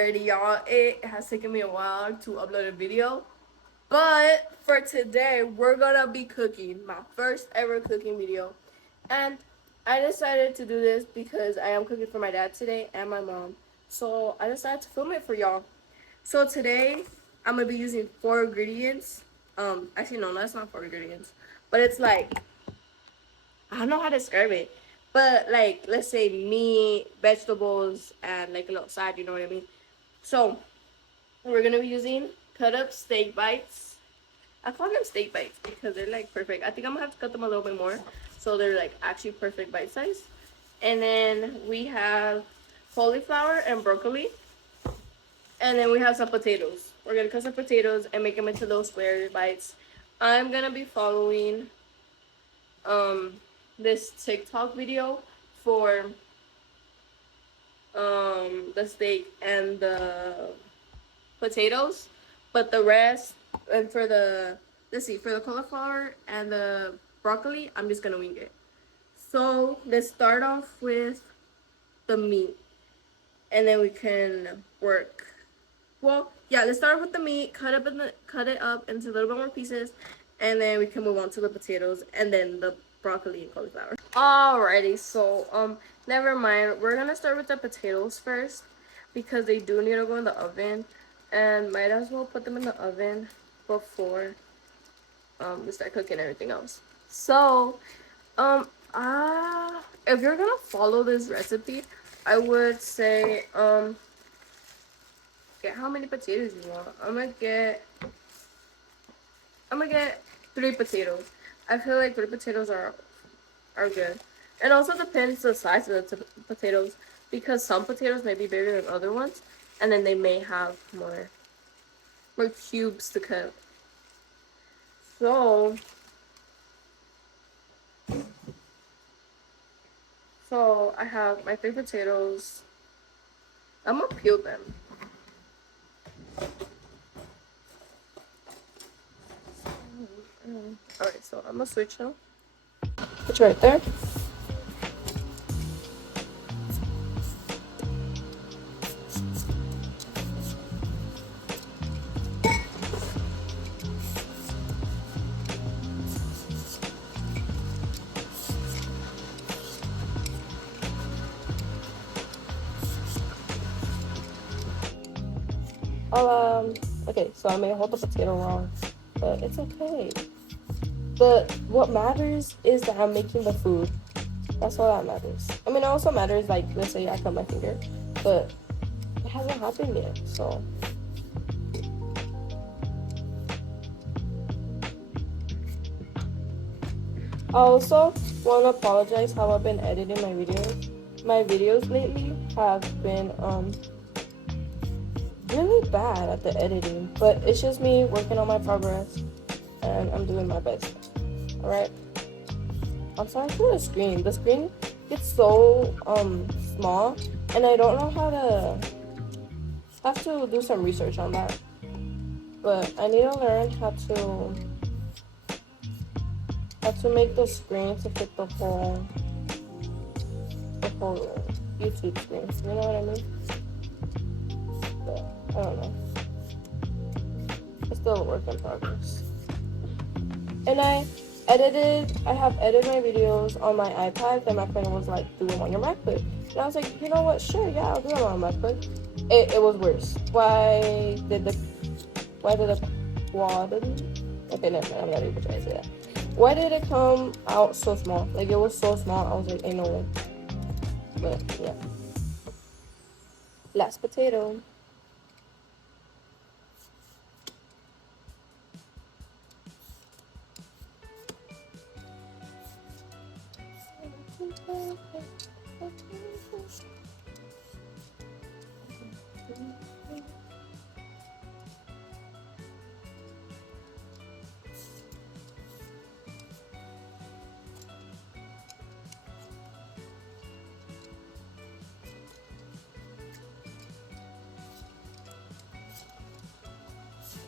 Alrighty, y'all. It has taken me a while to upload a video, but for today, we're gonna be cooking my first ever cooking video. And I decided to do this because I am cooking for my dad today and my mom. So I decided to film it for y'all. So today, I'm gonna be using 4 ingredients. Actually, no, that's not 4 ingredients, but it's like, I don't know how to describe it. But like, let's say meat, vegetables, and like a little side, you know what I mean? So we're gonna be using cut up steak bites. I call them steak bites because they're like perfect. I think I'm gonna have to cut them a little bit more so they're like actually perfect bite size. And then we have cauliflower and broccoli. And then we have some potatoes. We're gonna cut some potatoes and make them into little square bites. I'm gonna be following um this TikTok video for the steak and the potatoes, but the rest, and for the, let's see, for the cauliflower and the broccoli, I'm just gonna wing it. So let's start off with the meat, and then we can work. Well, yeah, let's start off with the meat. Cut it up into a little bit more pieces, and then we can move on to the potatoes and then the broccoli and cauliflower. Alrighty, so never mind. We're gonna start with the potatoes first because they do need to go in the oven, and might as well put them in the oven before we start cooking everything else. So if you're gonna follow this recipe, I would say get how many potatoes you want. I'm gonna get 3 potatoes. I feel like 3 potatoes are good. And also depends the size of the potatoes, because some potatoes may be bigger than other ones, and then they may have more cubes to cut. So I have my 3 potatoes. I'm gonna peel them. Alright, so I'm gonna switch now. It's right there. Okay, so I may hold the potato wrong, but it's okay. But what matters is that I'm making the food. That's all that matters. I mean, it also matters, like, let's say I cut my finger, but it hasn't happened yet, so. I also want to apologize how I've been editing my videos. My videos lately have been, really bad at the editing, but it's just me working on my progress, and I'm doing my best. Alright? I'm sorry for the screen. The screen gets so small, and I don't know how to. Have to do some research on that. But I need to learn how to make the screen to fit the whole YouTube screen. You know what I mean? But I don't know. It's still a work in progress. And I have edited my videos on my iPad, and my friend was like, do them on your MacBook. And I was like, you know what, sure, yeah, I'll do them on my MacBook. It was worse. Why did the quality, okay, never mind, I'm not even trying to say that. Why did it come out so small? Like, it was so small, I was like, ain't no way. But yeah. Last potato.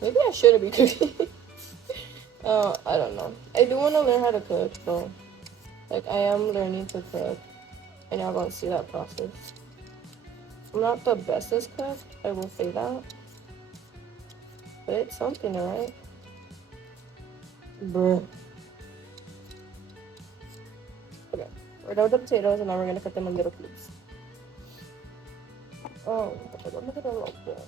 Maybe I shouldn't be cooking. I don't know. I do want to learn how to cook, though. Like, I am learning to cook, and y'all gonna see that process. Not the bestest cook, I will say that. But it's something, alright? Bruh. Okay, we're done with the potatoes and now we're gonna cut them in little cubes. Oh, look at that little bit.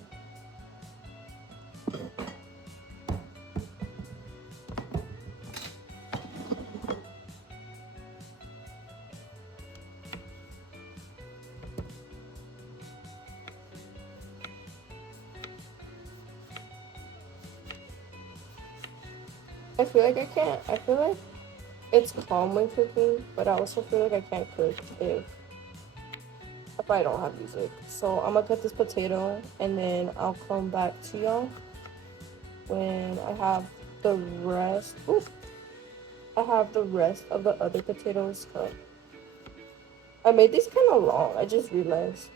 I feel like I can't. I feel like it's calm when cooking, but I also feel like I can't cook if I don't have music. So I'm gonna cut this potato and then I'll come back to y'all when I have the rest. Oof, I have the rest of the other potatoes cut. I made these kind of long. I just realized.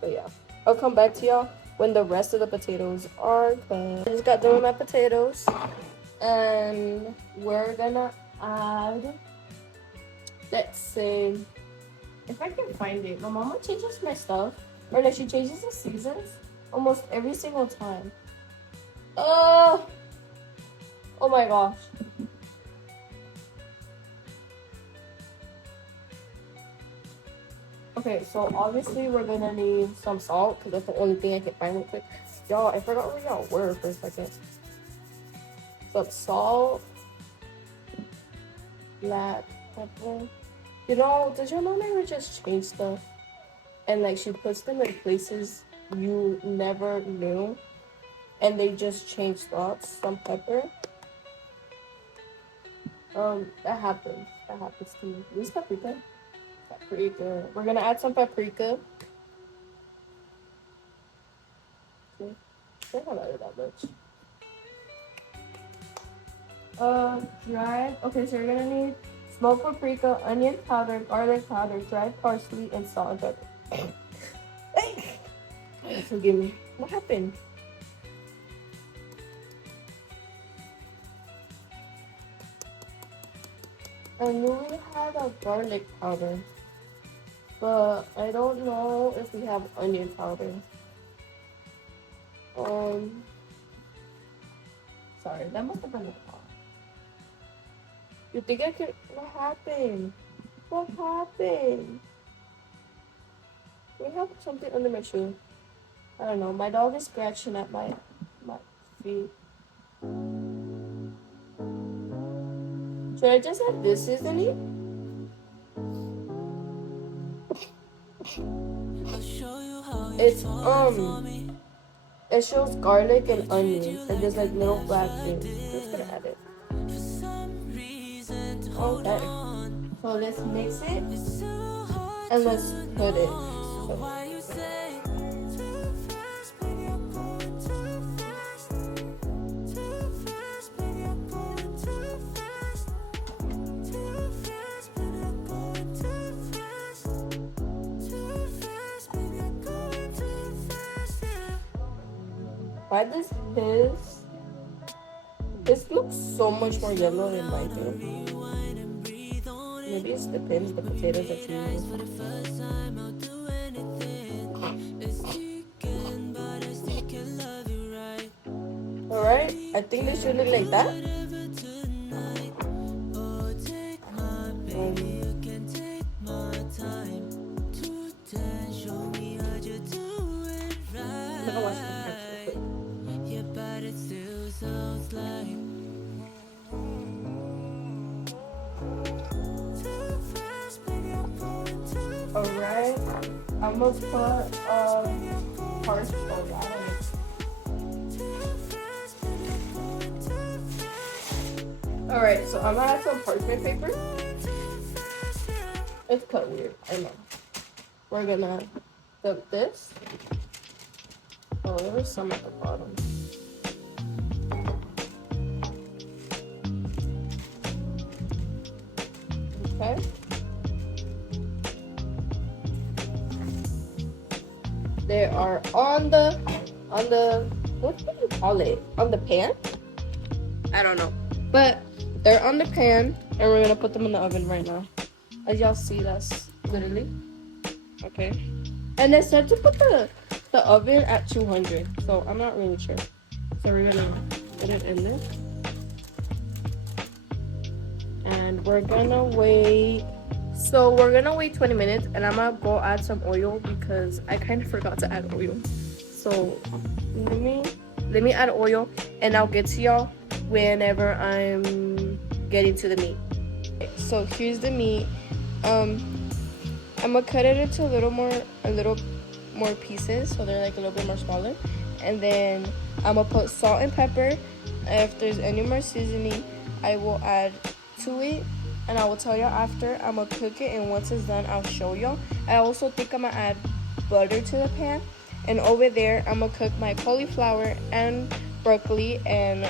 But yeah, I'll come back to y'all when the rest of the potatoes are cut. I just got done with my potatoes. And we're gonna add, let's say, if I can find it. My mama changes my stuff, or like she changes the seasons almost every single time. Oh my gosh. Okay, so obviously we're gonna need some salt because that's the only thing I can find real quick. Y'all, I forgot where y'all were for a second. Some salt, black pepper. You know, does your mom ever just change stuff? And like she puts them in places you never knew. And they just change spots. Some pepper. That happens. That happens to me. Use paprika. Paprika. We're gonna add some paprika. Okay. I think I added that much. Dried. Okay, so you're gonna need smoked paprika, onion powder, garlic powder, dried parsley, and salt and pepper. Forgive me. What happened? I knew we had a garlic powder, but I don't know if we have onion powder. Sorry, that must have been a call. You think I could? What happened? What happened? We have something under my shoe. I don't know. My dog is scratching at my feet. Should I just add this seasoning? It's it shows garlic and onions and there's like little black things. I'm just gonna add it. Okay. So let's mix it and let's put it. Why does this looks so much more yellow than mine do? Maybe it depends the potatoes that you use. Alright, I think they should look like that. Alright, I'm gonna put parsley. Alright, so I'm gonna add some parchment paper. It's cut weird, I know. We're gonna dip this. Oh, there was some at the bottom. Okay. They are on the what do you call it? On the pan? I don't know. But they're on the pan and we're gonna put them in the oven right now. As y'all see, that's literally okay. And they said to put the oven at 200, so I'm not really sure. So we're gonna put it in there. And we're gonna wait. So we're gonna wait 20 minutes and I'm gonna go add some oil because I kind of forgot to add oil. So let me add oil and I'll get to y'all whenever I'm getting to the meat. So here's the meat. I'm gonna cut it into a little more pieces so they're like a little bit more smaller. And then I'm gonna put salt and pepper. If there's any more seasoning, I will add to it and I will tell y'all after. I'm gonna cook it and once it's done, I'll show y'all. I also think I'm gonna add butter to the pan. And over there, I'm gonna cook my cauliflower and broccoli. And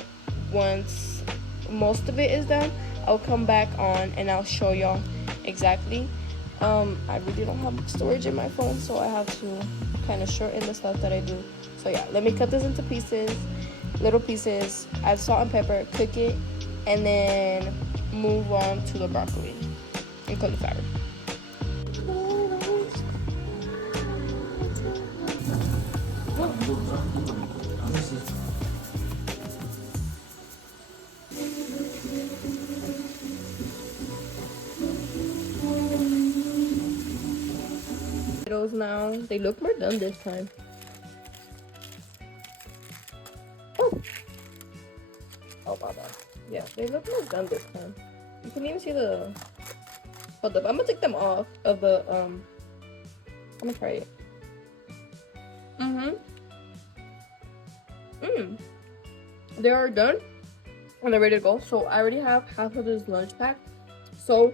once most of it is done, I'll come back on and I'll show y'all exactly. I really don't have storage in my phone, so I have to kind of shorten the stuff that I do. So yeah, let me cut this into pieces, little pieces, add salt and pepper, cook it, and then move on to the broccoli and cauliflower. Those now, they look more done this time. Oh, oh my god. Yeah, they look more done this time. You can even see the. Hold up, I'm gonna take them off of the I'm gonna try it. They are done and they're ready to go. So I already have half of this lunch pack. So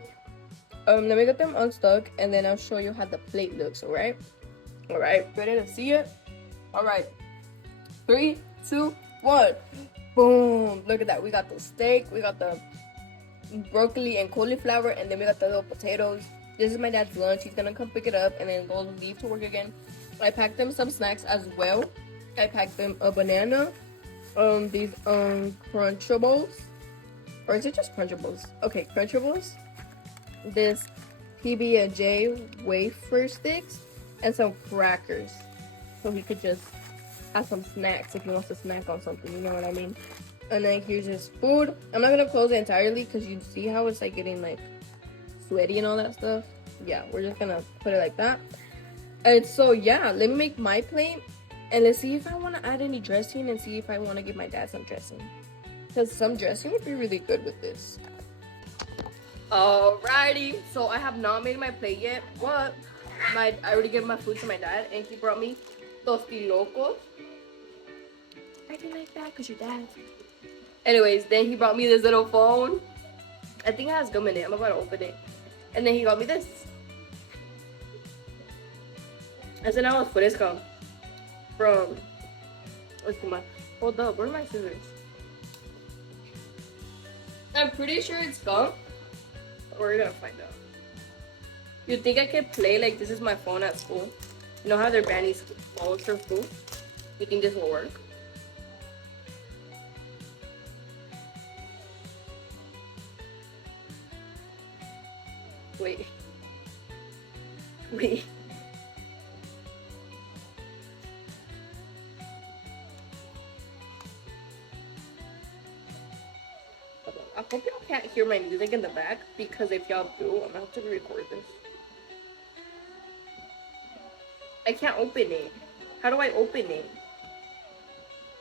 let me get them unstuck and then I'll show you how the plate looks. All right, ready to see it? All right, 3, 2, 1. Boom. Look at that. We got the steak, we got the broccoli and cauliflower, and then we got the little potatoes. This is my dad's lunch. He's gonna come pick it up and then go leave to work again. I packed them some snacks as well. I packed them a banana, these Crunchables, or is it just Crunchables? Okay, Crunchables. This PB&J wafer sticks and some crackers, so he could just have some snacks if he wants to snack on something. You know what I mean? And then here's his food. I'm not gonna close it entirely because you see how it's like getting like sweaty and all that stuff. Yeah, we're just gonna put it like that. And so yeah, let me make my plate and let's see if I want to add any dressing and see if I want to give my dad some dressing, because some dressing would be really good with this. Alrighty, so I have not made my plate yet, but I already gave my food to my dad and he brought me tostilocos. I didn't like that because your dad. Anyways, then he brought me this little phone. I think it has gum in it. I'm about to open it. And then he got me this. Ese nada más fresca. From. Hold up, where are my scissors? I'm pretty sure it's gum. We're gonna find out. You think I can play like this is my phone at school? You know how they're banning phones from school? You think this will work? Wait. Wait. I hope y'all can't hear my music in the back, because if y'all do, I'm gonna have to record this. I can't open it. How do I open it?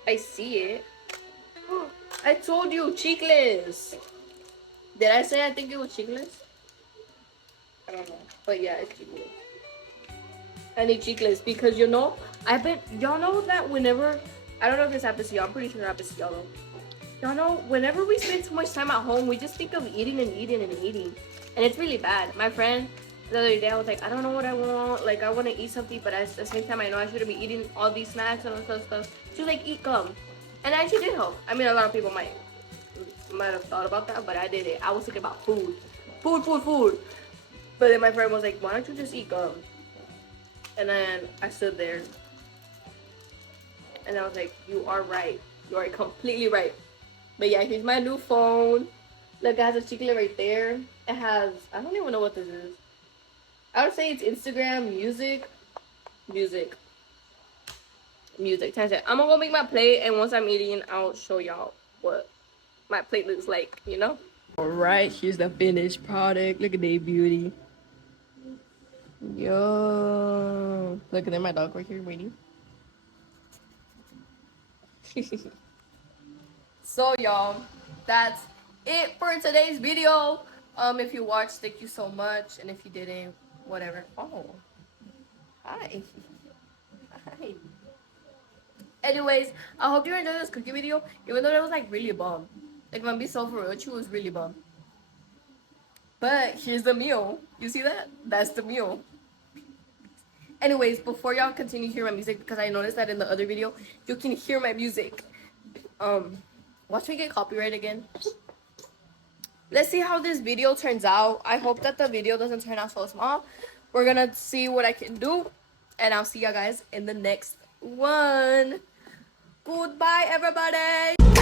I see it. I told you, chicles. Did I say I think it was chicles? I don't know. But yeah, it's chicles. I need chicles because y'all know that whenever, I don't know if this happens to y'all, I'm pretty sure it happens to y'all though. Y'all know, whenever we spend too much time at home, we just think of eating and eating and eating. And it's really bad. My friend, the other day, I was like, I don't know what I want. Like, I want to eat something, but at the same time, I know I shouldn't be eating all these snacks and all this stuff. She was like, eat gum. And I actually did help. I mean, a lot of people might have thought about that, but I did it. I was thinking about food. Food. But then my friend was like, why don't you just eat gum? And then I stood there. And I was like, you are right. You are completely right. But yeah, here's my new phone. Look, it has a chicle right there. It has, I don't even know what this is. I would say it's Instagram, music, music. Tangent. I'm gonna go make my plate, and once I'm eating, I'll show y'all what my plate looks like, you know? Alright, here's the finished product. Look at the beauty. Yo. Look at my dog right here waiting. So y'all, that's it for today's video. If you watched, thank you so much. And if you didn't, whatever. Oh. Hi. Hi. Anyways, I hope you enjoyed this cookie video, even though it was like really bomb. Like, when be so for real, she was really bomb. But here's the meal. You see that? That's the meal. Anyways, before y'all continue hearing my music, because I noticed that in the other video, you can hear my music. Watch me get copyright again. Let's see how this video turns out. I hope that the video doesn't turn out so small. We're gonna see what I can do. And I'll see you guys in the next one. Goodbye, everybody.